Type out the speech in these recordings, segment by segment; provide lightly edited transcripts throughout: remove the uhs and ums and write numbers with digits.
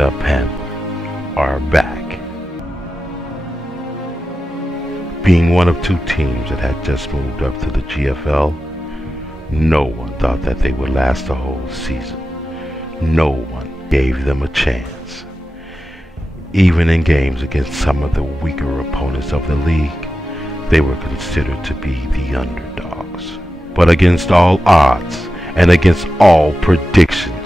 The Panther are back. Being one of two teams that had just moved up to the GFL, no one thought that they would last the whole season. No one gave them a chance. Even in games against some of the weaker opponents of the league, they were considered to be the underdogs. But against all odds and against all predictions,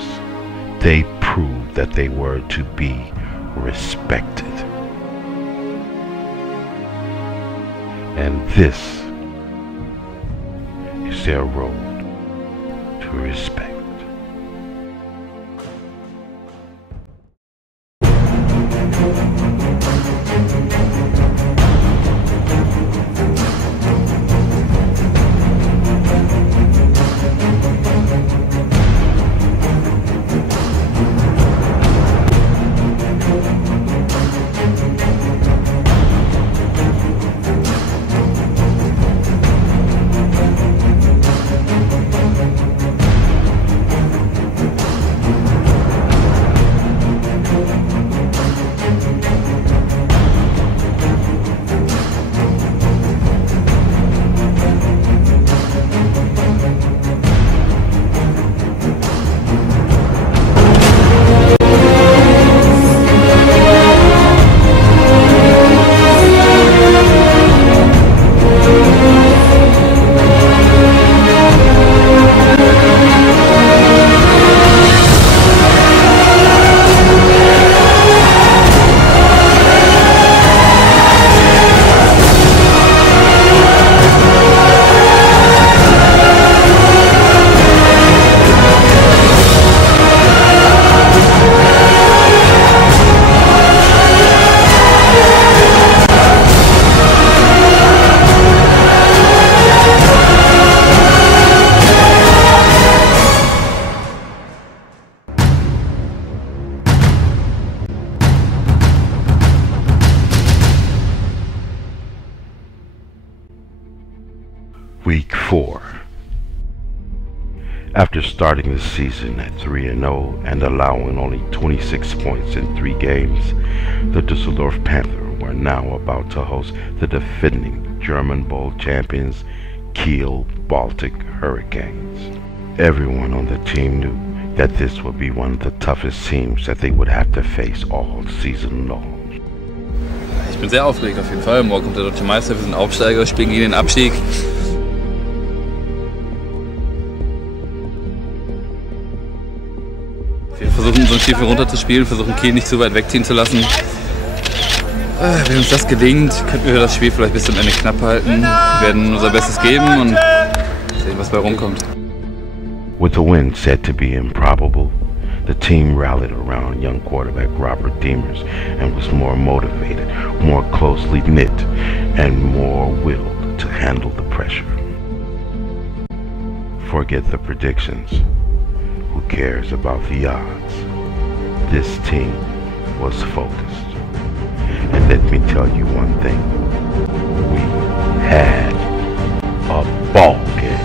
they proved that they were to be respected. And this is their road to respect. Week 4. After starting the season at 3-0 and allowing only 26 points in 3 games, the Düsseldorf Panther were now about to host the defending German Bowl champions Kiel Baltic Hurricanes. Everyone on the team knew that this would be one of the toughest teams that they would have to face all season long. Ich bin sehr aufgeregt auf jeden Fall. Morgen kommt der deutsche Meister, wir sind Aufsteiger, spielen gegen den Abstieg. Wir versuchen unseren Stiefel runterzuspielen, versuchen Kiel nicht zu weit wegziehen zu lassen. Wenn uns das gelingt, könnten wir das Spiel vielleicht bis zum Ende knapp halten. Wir werden unser Bestes geben und sehen, was bei rumkommt. With the win said to be improbable, the team rallied around young quarterback Robert Deemers and was more motivated, more closely knit, and more willed to handle the pressure. Forget the predictions. Who cares about the odds? This team was focused. And let me tell you one thing. We had a ball game.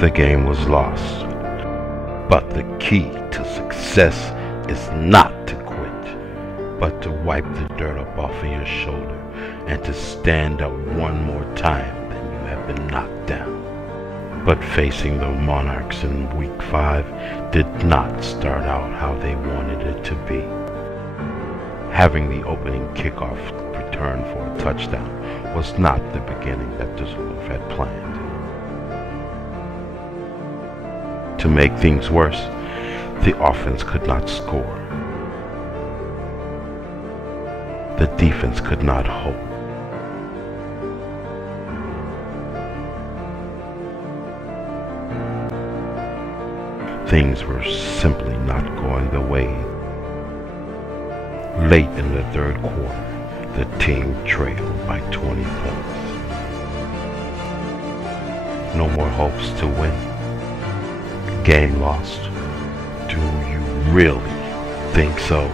the game was lost. But the key to success is not to quit, but to wipe the dirt up off of your shoulder and to stand up one more time than you have been knocked down. But facing the Monarchs in week 5 did not start out how they wanted it to be. Having the opening kickoff return for a touchdown was not the beginning that Düsseldorf had planned. To make things worse, the offense could not score. The defense could not hold. Things were simply not going the way. Late in the third quarter, the team trailed by 20 points. No more hopes to win. Game lost. Do you really think so?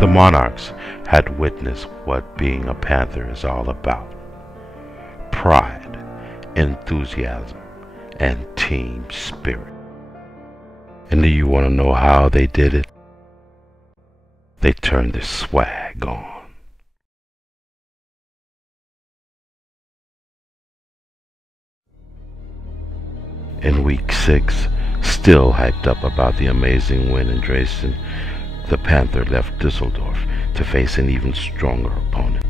The Monarchs had witnessed what being a Panther is all about. Pride, enthusiasm, and team spirit. And do you want to know how they did it? They turned their swag on. In week 6, still hyped up about the amazing win in Dresden, the Panther left Düsseldorf to face an even stronger opponent.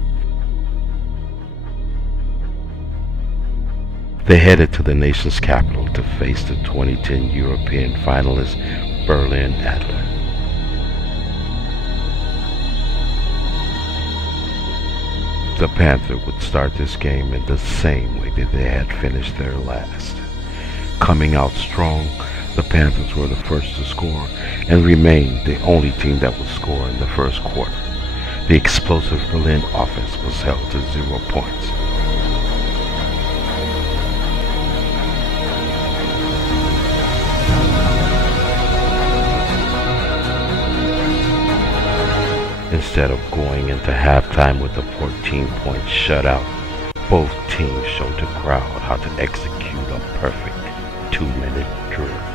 They headed to the nation's capital to face the 2010 European finalist Berlin Adler. The Panther would start this game in the same way that they had finished their last. Coming out strong, the Panthers were the first to score and remained the only team that would score in the first quarter. The explosive Berlin offense was held to 0 points. Instead of going into halftime with a 14-point shutout, both teams showed the crowd how to execute a perfect 2-minute drill.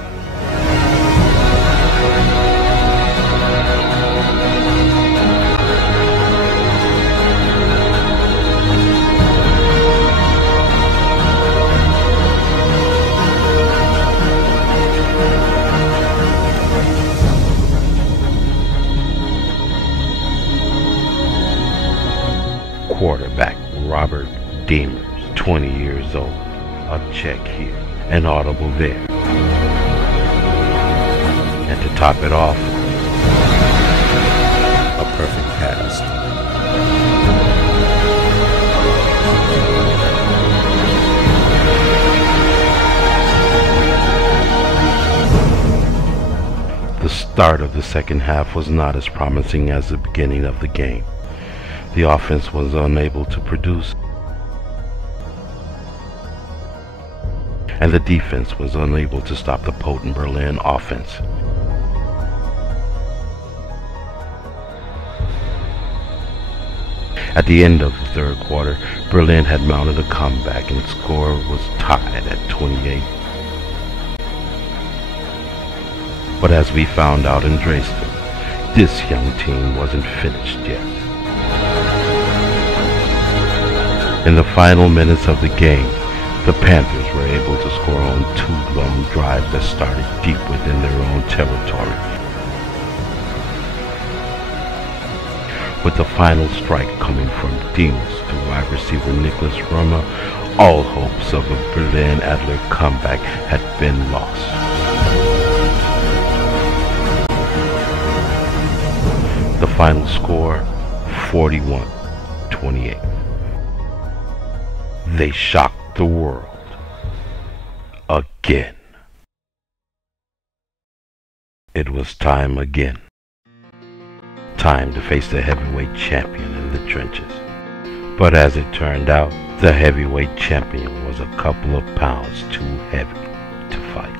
Quarterback Robert Deemers, 20 years old, a check here, an audible there. And to top it off, a perfect pass. The start of the second half was not as promising as the beginning of the game. The offense was unable to produce, and the defense was unable to stop the potent Berlin offense. At the end of the third quarter, Berlin had mounted a comeback and the score was tied at 28. But as we found out in Dresden, this young team wasn't finished yet. In the final minutes of the game, the Panthers were able to score on 2 long drives that started deep within their own territory. With the final strike coming from Demas to wide receiver Niklas Roemer, all hopes of a Berlin Adler comeback had been lost. The final score, 41-28. They shocked the world again. It was time again. Time to face the heavyweight champion in the trenches. But as it turned out, the heavyweight champion was a couple of pounds too heavy to fight.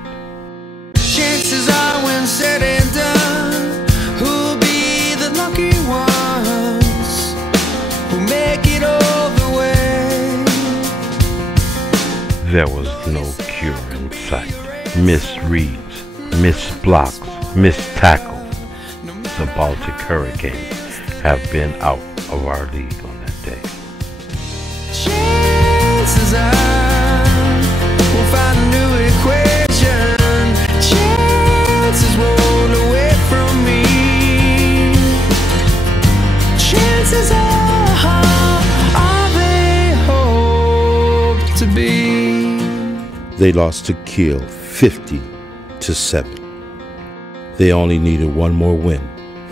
Chances are when said and done, who'll be the lucky ones who make it all the way? There was no cure in sight. Missed reads, missed blocks, missed tackles. The Baltic Hurricanes have been out of our league on that day. Chances are we'll find a new equation. Chances roll away from me. Chances are they hope to be. They lost to Kiel 50-7. They only needed one more win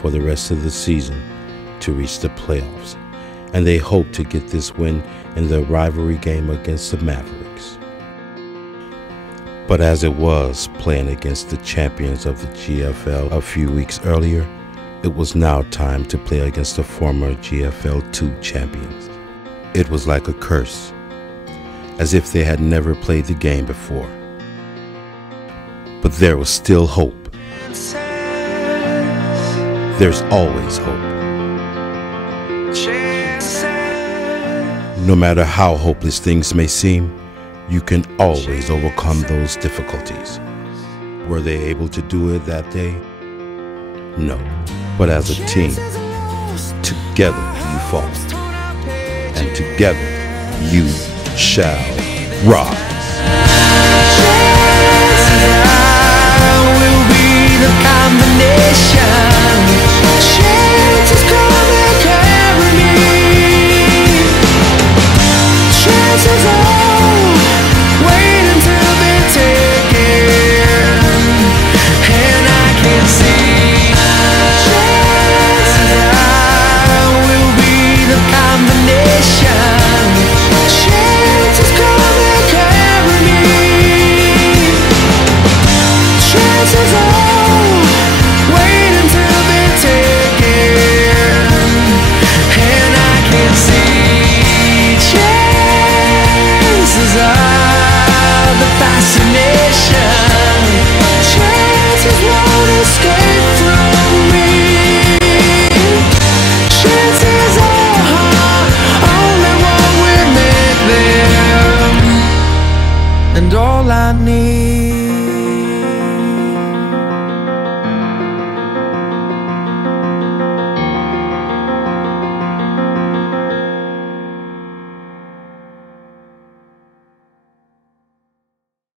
for the rest of the season to reach the playoffs, and they hope to get this win in the rivalry game against the Mavericks. But as it was playing against the champions of the GFL a few weeks earlier, it was now time to play against the former GFL 2 champions. It was like a curse, as if they had never played the game before. But there was still hope. There's always hope. No matter how hopeless things may seem, you can always overcome those difficulties. Were they able to do it that day? No. But as a team, together you fall. And together you shall rise. Will be the combination. Chances come and carry me. Chances are wait until they're taken, and I can see. Chances will be the combination. Chances come and carry me. Chances are wait until they're taken, and I can see. Chances are the fascination. Chances won't escape from me. Chances are only one will make them, and all I need